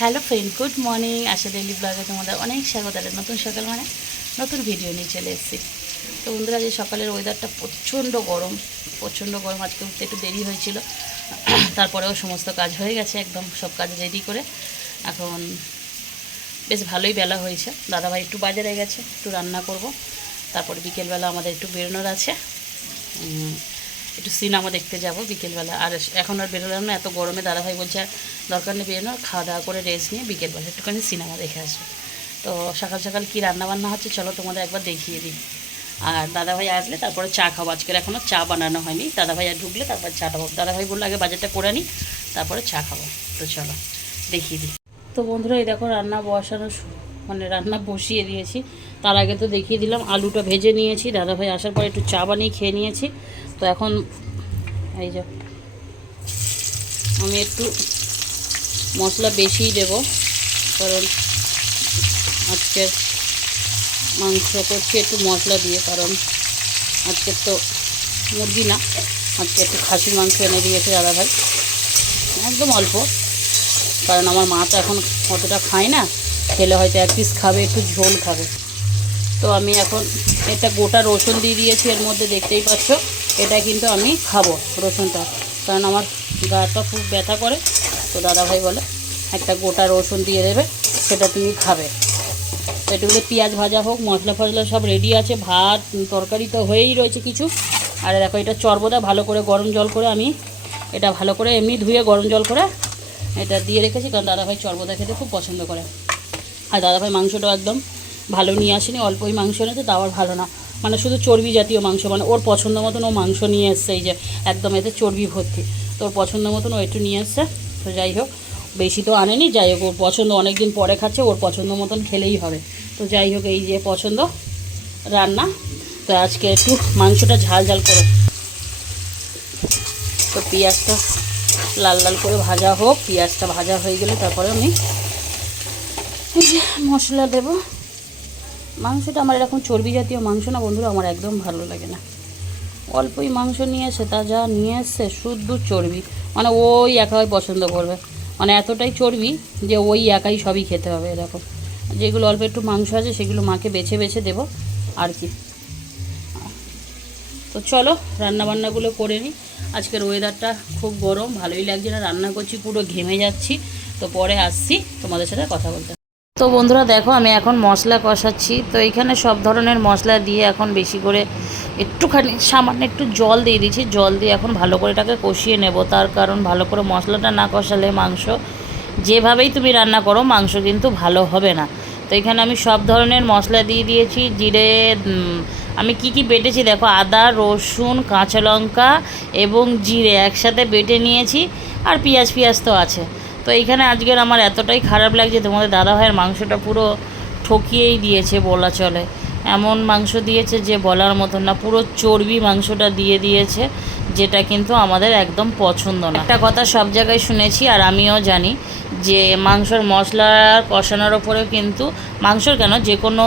Hello friend, good morning. Asha daily ব্লগে তোমাদের অনেক স্বাগত। আর নতুন সকাল মানে নতুন ভিডিও নিয়ে চলে এসেছি। তো বন্ধুরা যে সকালের ওয়েদারটা প্রচণ্ড গরম প্রচণ্ড গরম। আজকে উঠতে একটু দেরি হয়েছিল। তারপরেও সমস্ত কাজ হয়ে গেছে, একদম সব কাজ রেডি করে। এখন বেশ ভালোই বেলা হয়েছে। দাদাভাই একটু বাজারে গেছে, একটু রান্না করব। তারপরে বিকেলবেলা আমাদের একটু বেরোনোর আছে। একটু সিনেমা দেখতে যাব বিকেলবেলা। আর এখন আর বেরোলাম না, এত গরমে দাদাভাই বলছে, আর দরকার নেই বেরোনো খাওয়া দাওয়া করে রেস্ট নিয়ে বিকেলবেলা একটুখানি সিনেমা দেখে আসব তো সকাল সকাল কী রান্নাবান্না হচ্ছে চলো তোমাদের একবার দেখিয়ে দিই। আর দাদাভাই আসলে তারপরে চা খাব, আজকের এখনও চা বানানো হয়নি। দাদাভাই আর ঢুকলে তারপর চা খাব। দাদাভাই বলল, আগে বাজারটা করে নিই তারপরে চা খাব। তো চলো, দেখিয়ে দিই। তো বন্ধুরা, এই দেখো রান্না বসানো মানে রান্না বসিয়ে দিয়েছি। তার আগে তো দেখিয়ে দিলাম, আলুটা ভেজে নিয়েছি। দাদাভাই আসার পরে একটু চা বানিয়ে খেয়ে নিয়েছি। তো এখন এই যে, আমি একটু মশলা বেশিই দেব, কারণ আজকের মাংস করছি একটু মশলা দিয়ে, কারণ আজকের তো মুরগি না, আজকে একটু খাসির মাংস এনে দিয়েছে দাদাভাই। একদম অল্প, কারণ আমার মা তো এখন অতটা খায় না, খেলে হয়তো এক পিস খাবে, একটু ঝোল খাবে। তো আমি এখন এটা গোটা রসুন দিয়ে দিয়েছি, এর মধ্যে দেখতেই পাচ্ছ, এটা কিন্তু আমি খাব রসুনটা। কারণ আমার গাটা খুব ব্যথা করে, তো দাদাভাই বলে, একটা গোটা রসুন দিয়ে দেবে, সেটা তুমি খাবে। এটুকুলে পেঁয়াজ ভাজা হোক, মশলা ফসলা সব রেডি আছে, ভাত, তরকারি তো হয়েই রয়েছে কিছু। আর দেখো, এটা চর্বদা ভালো করে গরম জল করে আমি এটা ভালো করে এমনি ধুয়ে গরম জল করে এটা দিয়ে রেখেছি, কারণ দাদাভাই চর্বদা খেতে খুব পছন্দ করে। আর দাদাভাই মাংসটাও একদম ভালো নিয়ে আসেনি, অল্পই মাংস এনেছে, তাও আর ভালো না। মানে শুধু চর্বি জাতীয় মাংস মানে ওর পছন্দ মতন ও মাংস নিয়ে এসছে, এই যে একদম এতে চর্বি ভর্তি। তো ওর পছন্দ মতন ও একটু নিয়ে এসছে, তো যাই হোক, বেশি তো আনেনি, যাই হোক, ওর পছন্দ অনেক দিন পরে খাচ্ছে, ওর পছন্দ মতন খেলেই হবে। তো যাই হোক, এই যে পছন্দ রান্না, তো আজকে একটু মাংসটা ঝাল ঝাল করে। তো পেঁয়াজটা লাল লাল করে ভাজা হোক, পেঁয়াজটা ভাজা হয়ে গেলে তারপরে আমি এই যে মশলা দেব। মাংসটা আমার এরকম চর্বি জাতীয় মাংস না, বন্ধুরা, আমার একদম ভালো লাগে না। অল্পই মাংস নিয়ে এসে তা যা নিয়ে এসছে, শুদ্ধ চর্বি। মানে ওই একাই পছন্দ করবে। মানে এতটাই চর্বি যে ওই একাই সবই খেতে হবে, এরকম। যেগুলো অল্প একটু মাংস আছে, সেগুলো মাকে বেছে বেছে দেবো, আর কি। তো চলো, রান্নাবান্নাগুলো করে নিই। আজকের ওয়েদারটা খুব গরম, ভালোই লাগছে না। রান্না করছি, পুরো ঘেমে যাচ্ছি। তো পরে আসছি তোমাদের সাথে কথা বলতে। তো বন্ধুরা দেখো, আমি এখন মশলা কষাচ্ছি। তো এখানে সব ধরনের মশলা দিয়ে এখন বেশি করে একটুখানি, সামান্য একটু জল দিয়ে দিচ্ছি। জল দিয়ে এখন ভালো করে এটাকে কষিয়ে নেব। তার কারণ ভালো করে মশলাটা না কষালে মাংস, যেভাবেই তুমি রান্না করো, মাংস কিন্তু ভালো হবে না। তো এখানে আমি সব ধরনের মশলা দিয়ে দিয়েছি। জিরে আমি কি কি বেটেছি দেখো, আদা, রসুন, কাঁচা লঙ্কা এবং জিরে একসাথে বেটে নিয়েছি। আর পেঁয়াজ পেঁয়াজ তো আছে। তো এইখানে আজকের আমার এতটাই খারাপ লাগছে, তোমাদের দাদাভাইয়ের মাংসটা পুরো ঠকিয়েই দিয়েছে বলা চলে। এমন মাংস দিয়েছে যে বলার মতন না, পুরো চর্বি মাংসটা দিয়ে দিয়েছে, যেটা কিন্তু আমাদের একদম পছন্দ না। একটা কথা সব জায়গায় শুনেছি আর আমিও জানি যে মাংসর মশলা কষানোর ওপরেও কিন্তু, মাংসর কেন, যে কোনো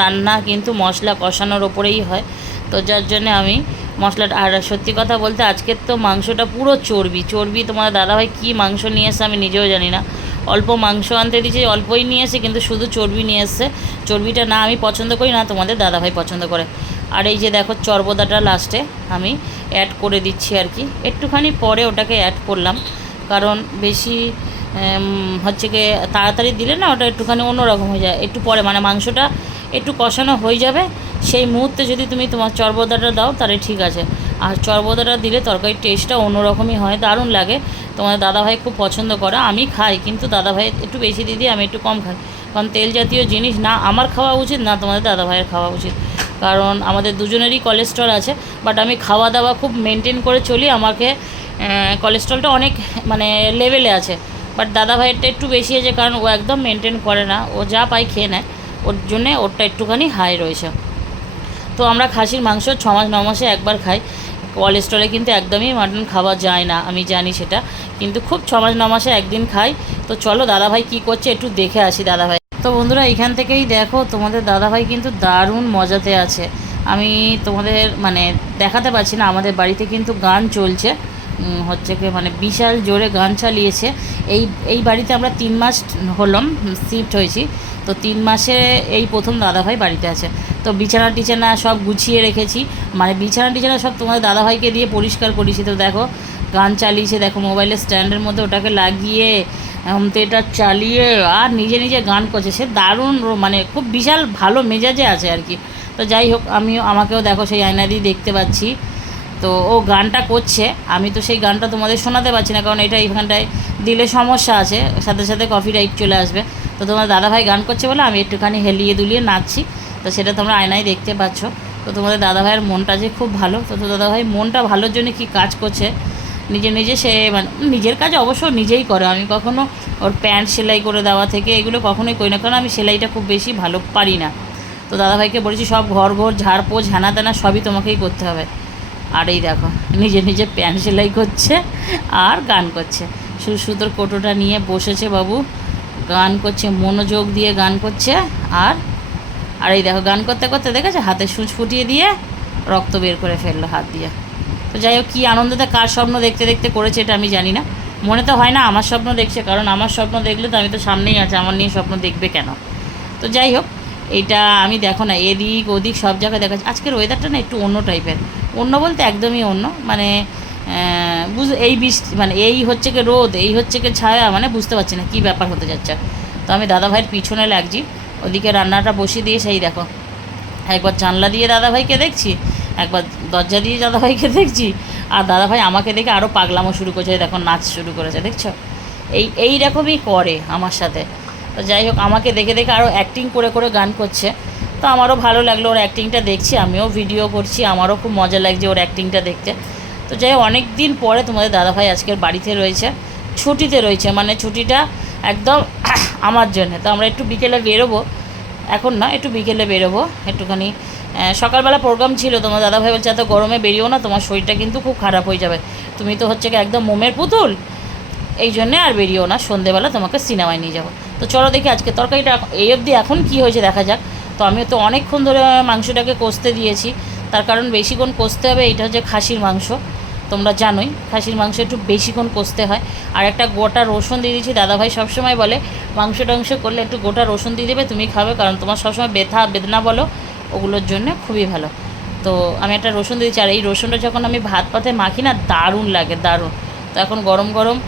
রান্না কিন্তু মশলা কষানোর ওপরেই হয়। তো যার জন্যে আমি মশলাটা আর সত্যি কথা বলতে আজকের তো মাংসটা পুরো চর্বি চর্বি তোমার দাদাভাই কী মাংস নিয়ে এসে আমি নিজেও জানি না। অল্প মাংস আনতে দিয়েছে, অল্পই নিয়ে এসে কিন্তু শুধু চর্বি নিয়ে এসছে। চর্বিটা না আমি পছন্দ করি, না তোমাদের দাদাভাই পছন্দ করে। আর এই যে দেখো চর্বদাটা লাস্টে আমি অ্যাড করে দিচ্ছি আর কি। একটুখানি পরে ওটাকে অ্যাড করলাম, কারণ বেশি হচ্ছে কি, তাড়াতাড়ি দিলে না ওটা একটুখানি অন্যরকম হয়ে যায়। একটু পরে মানে মাংসটা একটু কষানো হয়ে যাবে। সেই মুহূর্তে যদি তুমি তোমার চর্বদাটা দাও, তাহলে ঠিক আছে। আর চর্বদাটা দিলে তরকারির টেস্টটা অন্যরকমই হয়, দারুণ লাগে। তোমার দাদাভাই খুব পছন্দ করে, আমি খাই, কিন্তু দাদাভাই একটু বেশি দিয়ে দিই আমি একটু কম খাই। কারণ তেল জাতীয় জিনিস না, আমার খাওয়া উচিত না তোমাদের দাদাভাইয়ের খাওয়া উচিত। কারণ আমাদের দুজনেরই কোলেস্ট্রল আছে বাট আমি খাওয়া দাওয়া খুব মেনটেন করে চলি, আমাকে কোলেস্ট্রলটা অনেক মানে লেভেলে আছে। বাট দাদা ভাইয়েরটা একটু বেশি আছে, কারণ ও একদম মেনটেন করে না। ও যা পাই খেয়ে নেয়। ওর জন্যে ওরটা একটুখানি হাই রয়েছে। তো আমরা খাসির মাংস ছ মাস, ন মাসে একবার খাই। কোলেস্ট্রলে কিন্তু একদমই মাটন খাওয়া যায় না, আমি জানি সেটা। কিন্তু খুব ছ মাস, ন মাসে একদিন খাই। তো চলো দাদাভাই কী করছে একটু দেখে আসি দাদাভাই। তো বন্ধুরা, এখান থেকেই দেখো, তোমাদের দাদাভাই কিন্তু দারুণ মজাতে আছে। আমি তোমাদের মানে দেখাতে পারছি না, আমাদের বাড়িতে কিন্তু গান চলছে। হচ্ছে কি মানে বিশাল জোরে গান চালিয়েছে। এই এই বাড়িতে আমরা তিন মাস হলাম শিফট হয়েছি। তো তিন মাসে এই প্রথম দাদাভাই বাড়িতে আছে। তো বিছানা টিছানা সব গুছিয়ে রেখেছি। মানে বিছানা টিছানা সব তোমাদের দাদাভাইকে দিয়ে পরিষ্কার করেছি তো দেখো, গান চালিয়েছে, দেখো মোবাইলের স্ট্যান্ডের মধ্যে ওটাকে লাগিয়ে হোম থিয়েটার চালিয়ে আর নিজে নিজে গান করছে। সে দারুণ মানে খুব বিশাল ভালো মেজাজে আছে আর কি। তো যাই হোক, আমিও, আমাকেও দেখো সেই আয়না দিয়ে দেখতে পাচ্ছি। তো ও গানটা করছে, আমি তো সেই গানটা তোমাদের শোনাতে পারছি না, কারণ এটা এইখানটায় দিলে সমস্যা আছে, সাথে সাথে কফি রাইট চলে আসবে। তো তোমার দাদাভাই গান করছে বলে আমি একটুখানি হেলিয়ে দুলিয়ে নাচছি। তো সেটা তোমরা আয়নায় দেখতে পাচ্ছ। তো তোমাদের দাদাভাইয়ের মনটা যে খুব ভালো। তো তো দাদাভাই মনটা ভালোর জন্য কি কাজ করছে? নিজে নিজে সে মানে নিজের কাজ অবশ্য নিজেই করে। আমি কখনো ওর প্যান্ট সেলাই করে দেওয়া থেকে এগুলো কখনোই করি না। কারণ আমি সেলাইটা খুব বেশি ভালো পারি না। তো দাদাভাইকে বলেছি, সব ঘর ঘর ঝাড়পোছ হ্যানা তেনা সবই তোমাকেই করতে হবে। আর এই দেখো, নিজে নিজে প্যান্ট সেলাই করছে আর গান করছে। শুধু সুতোর কোটোটা নিয়ে বসেছে বাবু। গান করছে, মনোযোগ দিয়ে গান করছে, আর আর এই দেখো গান করতে করতে দেখেছে? হাতে সুচ ফুটিয়ে দিয়ে রক্ত বের করে ফেলল হাত দিয়ে। তো যাই হোক, কী আনন্দতে কার স্বপ্ন দেখতে দেখতে করেছে এটা আমি জানি না। মনে তো হয় না আমার স্বপ্ন দেখছে, কারণ আমার স্বপ্ন দেখলে তো আমি তো সামনেই আছে, আমার নিয়ে স্বপ্ন দেখবে কেন? তো যাই হোক, এটা আমি দেখো না, এদিক ওদিক সব জায়গায় দেখা যাচ্ছে আজকের ওয়েদারটা না একটু অন্য টাইপের অন্য বলতে একদমই অন্য মানে বুঝ, এই বৃষ্টি মানে এই হচ্ছে কি রোদ, এই হচ্ছে কি ছায়া মানে বুঝতে পারছি না কী ব্যাপার হতে যাচ্ছে। তো আমি দাদা ভাইয়ের পিছনে লাগছি, ওদিকে রান্নাটা বসিয়ে দিয়ে সেই দেখো। একবার জানলা দিয়ে দাদাভাইকে দেখছি, একবার দরজা দিয়ে দাদাভাইকে দেখছি, আর দাদাভাই আমাকে দেখে আরও পাগলামো শুরু করেছে দেখো নাচ শুরু করেছে, দেখছ? এই এই রকমই করে আমার সাথে। তো যাই হোক, আমাকে দেখে দেখে আরও অ্যাক্টিং করে করে গান করছে। তো আমারও ভালো লাগল ওর অ্যাক্টিংটা দেখছি, আমিও ভিডিও করছি, আমারও খুব মজা লাগছে ওর অ্যাক্টিংটা দেখতে। তো যাই অনেক দিন পরে তোমাদের দাদাভাই আজকের বাড়িতে রয়েছে, ছুটিতে রয়েছে মানে ছুটিটা একদম আমার জন্য। তো আমরা একটু বিকেলে বেরোবো, এখন না, একটু বিকেলে বেরোবো, একটুখানি সকালবেলা প্রোগ্রাম ছিল, তোমার দাদাভাই বলছে, এত গরমে বেরিয়েও না, তোমার শরীরটা কিন্তু খুব খারাপ হয়ে যাবে। তুমি তো হচ্ছে কি একদম মোমের পুতুল, এই জন্যে আর বেরিয়েও না, সন্ধেবেলা তোমাকে সিনেমায় নিয়ে যাব। তো চলো দেখি আজকে তরকারিটা এই অবধি এখন কি হয়েছে দেখা যাক। তো আমি তো অনেকক্ষণ ধরে মাংসটাকে কষতে দিয়েছি, তার কারণ বেশিক্ষণ কষতে হবে, এইটা হচ্ছে খাসির মাংস। তোমরা জানোই, খাসির মাংস একটু বেশিক্ষণ কষতে হয়। আর একটা গোটা রসুন দিয়ে দিয়েছি। দাদাভাই সবসময় বলে, মাংস টাংস করলে একটু গোটা রসুন দিয়ে দেবে, তুমি খাবে, কারণ তোমার সবসময় ব্যথা, বেদনা বলো, ওগুলোর জন্য খুবই ভালো। তো আমি একটা রসুন দিয়েছি। আর এই রসুনটা যখন আমি ভাত পাতে মাখি না, দারুণ লাগে, দারুণ। তো এখন গরম গরম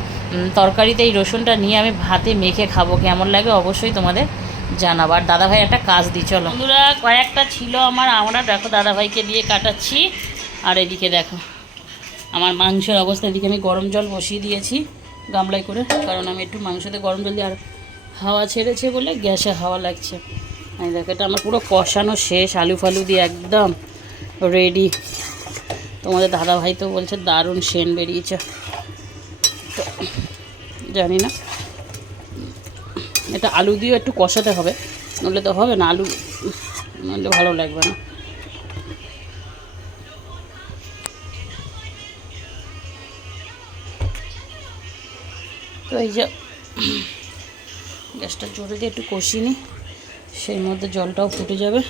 তরকারিতে এই রসুনটা নিয়ে আমি ভাতে মেখে খাব, কেমন লাগে অবশ্যই তোমাদের জানাব। আর দাদাভাই একটা কাজ দিই, চলো। বন্ধুরা, কয়েকটা ছিল আমার, আমরা দেখো দাদাভাইকে দিয়ে কাটাচ্ছি। আর এদিকে দেখো। আমার মাংসের অবস্থা এদিকে আমি গরম জল বসিয়ে দিয়েছি গামলায় করে, কারণ আমি একটু মাংসতে গরম জল দিয়ে আর হাওয়া ছেড়েছে বলে গ্যাসে হাওয়া লাগছে। আমি দেখো, এটা আমার পুরো কষানো শেষ, আলু ফালু দিয়ে একদম রেডি তোমাদের দাদাভাই তো বলছে দারুণ সেন বেরিয়েছে। তো, জানি না। এটা আলু দিয়েও একটু কষাতে হবে, নইলে তো হবে না, আলু নইলে ভালো লাগবে না। এই যে গ্যাসটা জোরে দিয়ে একটু কষিয়ে নিই। সেই মধ্যে জলটাও ফুটে যাবে।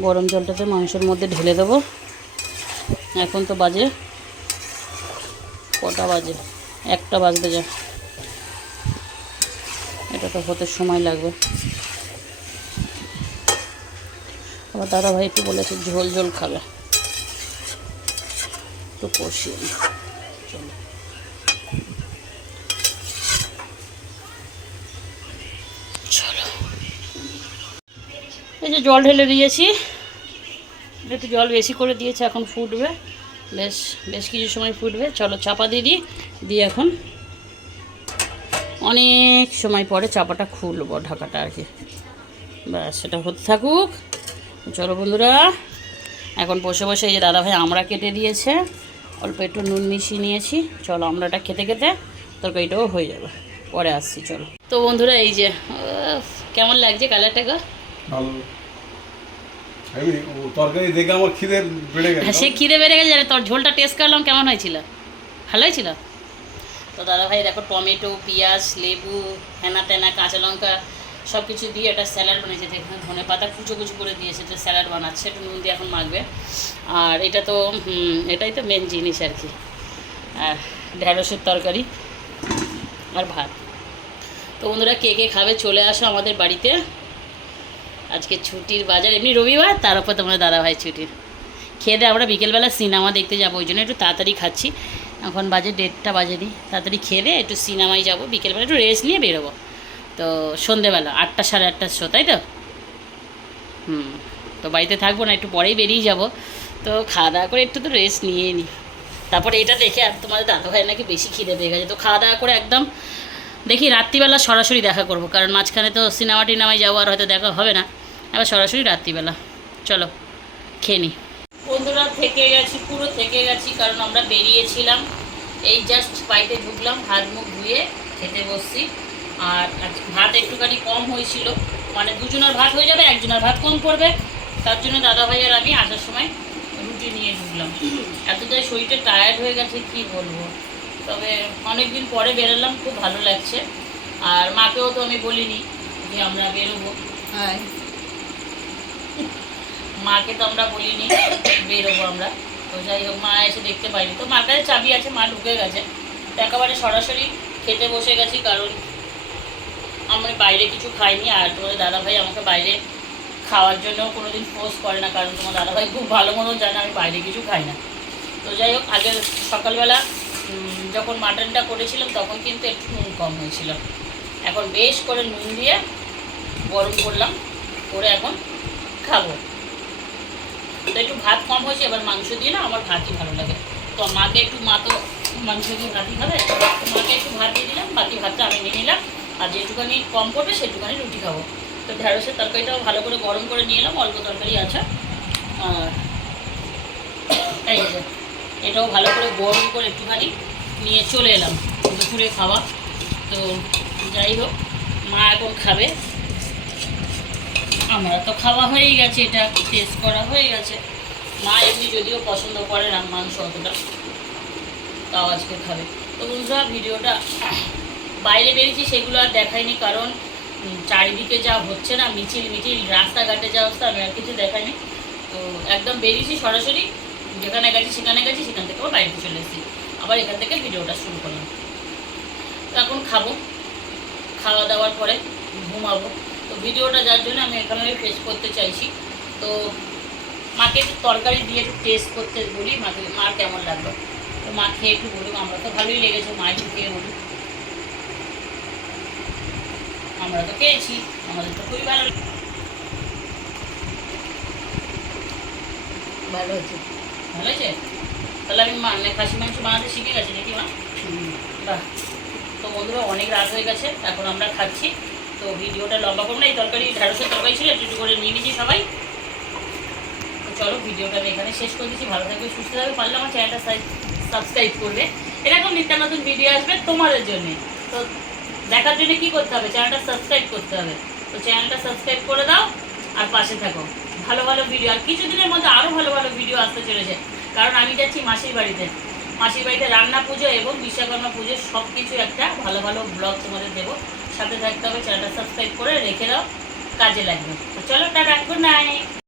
গরম জলটাতে মাংসের মধ্যে ঢেলে দেবো। এখন তো বাজে কটা বাজে? একটা বাজতে যা। এটা তো হতে সময় লাগবে। আমার দাদা ভাই একটু বলেছে, ঝোল ঝোল খাবে। একটু কষিয়ে চলো। এই যে জল ঢেলে দিয়েছি। একটু জল বেশি করে দিয়েছে, এখন ফুটবে। বেশ বেশ কিছু সময় ফুটবে। চলো চাপা দিয়ে দিই। দিয়ে এখন অনেক সময় পরে চাপাটা খুলবো ঢাকাটা আর কি। ব্যাস, সেটা হতে থাকুক। চলো বন্ধুরা, এখন বসে বসে এই যে দাদাভাই আমরা কেটে দিয়েছে। অল্প একটু নুন মিশিয়ে নিয়েছি। চলো আমরাটা খেতে খেতে তরকারিটাও হয়ে যাবে। পরে আসছি, চলো। তো বন্ধুরা, এই যে কেমন লাগছে কালারটা গো? ভালো। আমি তরকারি দেখে আমার খিদে বেড়ে গেল। হ্যাঁ সে খিদে বেড়ে গেছে আর তোর ঝোলটা টেস্ট করলাম কেমন হয়েছিল? ভালো হয়েছিল? তো দাদা ভাই দেখো টমেটো পেঁয়াজ লেবু হেনা তেনা কাঁচা লঙ্কা সব কিছু দিয়ে একটা স্যালাড বানিয়েছে। দেখুন ধনে পাতা কুচো কুচো করে দিয়েছে যে স্যালাড বানাচ্ছে একটু নুন দিয়ে এখন মাখবে। আর এটা তো এটাই তো মেন জিনিস আর কি। আর ঢ্যাঁড়সের তরকারি আর ভাত। তো বন্ধুরা কে কে খাবে চলে আসো আমাদের বাড়িতে। আজকে ছুটির বাজার, এমনি রবিবার তার উপর তোমার দাদাভাই ছুটির। খেয়ে আমরা বিকেলবেলা সিনেমা দেখতে যাব, ওই জন্য একটু তাড়াতাড়ি খাচ্ছি। এখন বাজে দেড়টা বাজে নি তাড়াতাড়ি খেয়ে দিয়ে একটু সিনেমায় যাব, বিকেলবেলা একটু রেস্ট নিয়ে বেরোবো। তো সন্ধেবেলা, আটটা সাড়ে আটটার শো, তাই তো? হুম, তো বাড়িতে থাকব না, একটু পরেই বেরিয়ে যাব। তো খাওয়া দাওয়া করে একটু তো রেস্ট নিয়ে নিই তারপরে এটা দেখে আর তোমাদের দাদা ভাই নাকি বেশি খিদে পেয়ে গেছে। তো খাওয়া দাওয়া করে একদম দেখি রাত্রিবেলা সরাসরি দেখা করব, কারণ মাঝখানে তো সিনেমা টিনেমায় যাব আর হয়তো দেখা হবে না। এবার সরাসরি রাত্রিবেলা। চলো খেয়ে নিই বন্ধুরা থেকে গেছি পুরো থেকে গেছি কারণ আমরা বেরিয়েছিলাম। এই জাস্ট বাড়িতে ঢুকলাম হাত মুখ ধুয়ে খেতে বসছি। আর ভাত একটুখানি কম হয়েছিল। মানে দুজনের ভাত হয়ে যাবে একজনের ভাত কম পড়বে। তার জন্য দাদা ভাই আর আমি আসার সময় রুটি নিয়ে ঢুকলাম। এতটাই শরীরটা টায়ার্ড হয়ে গেছে কি বলব? তবে অনেক দিন পরে বেরোলাম খুব ভালো লাগছে। আর মাকেও তো আমি বলিনি যে আমরা বেরোবো। মাকে তো আমরা বলিনি, বেরোবো আমরা। তো যাই হোক, মা এসে দেখতে পাইনি। তো মার কাছে চাবি আছে, মা ঢুকে গেছে। একেবারে সরাসরি খেতে বসে গেছি, কারণ আমি বাইরে কিছু খাইনি। আর তোমাদের দাদাভাই আমাকে বাইরে খাওয়ার জন্য কোনোদিন ফোর্স করে না, কারণ তোমার দাদাভাই খুব ভালো মতন জানে, আমি বাইরে কিছু খাই না। তো যাই হোক আগে সকালবেলা যখন মাটনটা করেছিলাম, তখন কিন্তু একটু নুন কম হয়েছিল। এখন বেশ করে নুন দিয়ে গরম করলাম, করে এখন খাব। তো একটু ভাত কম হয়েছে, এবার মাংস দিয়ে না আমার ভাতই ভালো লাগে। তো মাকে একটু মা তো মাংস দিয়ে ভাতই খাবে মাকে একটু ভাত দিয়ে দিলাম, বাকি ভাতটা আমি নিয়ে নিলাম, আর যেটুখানি কম পড়বে সেটুখানি রুটি খাব। তো ঢেঁড়সের তরকারিটাও ভালো করে গরম করে নিয়ে এলাম, অল্প তরকারি আছে। এই যে, এটাও ভালো করে গরম করে একটুখানি নিয়ে চলে এলাম, দুপুরে খাওয়া। তো যাই হোক, মা এখন খাবে। আমরা তো খাওয়া হয়েই গেছে, এটা টেস্ট করা হয়ে গেছে। মা এমনি যদিও পছন্দ করে না, মাংস অতটা, তাও আজকে খাবে। তো বন্ধুরা, ভিডিওটা বাইরে বেরিয়েছি, সেগুলো আর দেখাইনি, কারণ চারিদিকে যা হচ্ছে না, মিছিল মিছিল, রাস্তাঘাটে যা অবস্থা, আমি আর কিছু দেখাইনি। তো একদম বেরিয়েছি সরাসরি, যেখানে গেছি, সেখানে গেছি, সেখান থেকে আবার বাড়িতে চলে এসেছি। আবার এখান থেকে ভিডিওটা শুরু করলাম। তো এখন খাব, খাওয়া দাওয়ার পরে ঘুমাবো। ভিডিওটা যার জন্য আমি এখানে ফেস করতে চাইছি। তো মাকে একটু তরকারি দিয়ে একটু টেস্ট করতে বলি মাকে মার কেমন লাগল? তো মা খেয়ে একটু বলুক আমরা তো ভালোই লেগেছে মা একটু খেয়ে বলুক। আমরা তো খেয়েছি আমাদের তো খুবই ভালো ভালো হয়েছে। ভালো হয়েছে? তাহলে আমি মানে খাসি মাংস বানাতে শিখে গেছি নাকি মা? বাহ। তো বন্ধুরা অনেক রাত হয়ে গেছে এখন আমরা খাচ্ছি। তো ভিডিওটা লম্বা করব না, এই তরকারি, ঢেঁড়সের তরকারি ছিল, একটু একটু করে নিয়ে নিয়েছি সবাই। তো চলো, ভিডিওটা আমি এখানে শেষ করে দিচ্ছি। ভালো থাকবে, সুস্থ থাকবে, পারলে আমার চ্যানেলটা সাবস্ক্রাইব করবে। এরকম নিত্য নতুন ভিডিও আসবে তোমাদের জন্য। তো দেখার জন্য কি করতে হবে? চ্যানেলটা সাবস্ক্রাইব করতে হবে। তো চ্যানেলটা সাবস্ক্রাইব করে দাও আর পাশে থাকো। ভালো ভালো ভিডিও আর কিছুদিনের মধ্যে আরও ভালো ভালো ভিডিও আসতে চলেছে। কারণ আমি যাচ্ছি মাসির বাড়িতে। মাসির বাড়িতে রান্না পুজো এবং বিশ্বকর্মা পুজো সব কিছু একটা ভালো ভালো ব্লগ তোমাদের দেবো। সাথে থাকতে হবে চ্যানেলটা সাবস্ক্রাইব করে রেখে দাও কাজে লাগবে। চলো টাটা গুড নাইট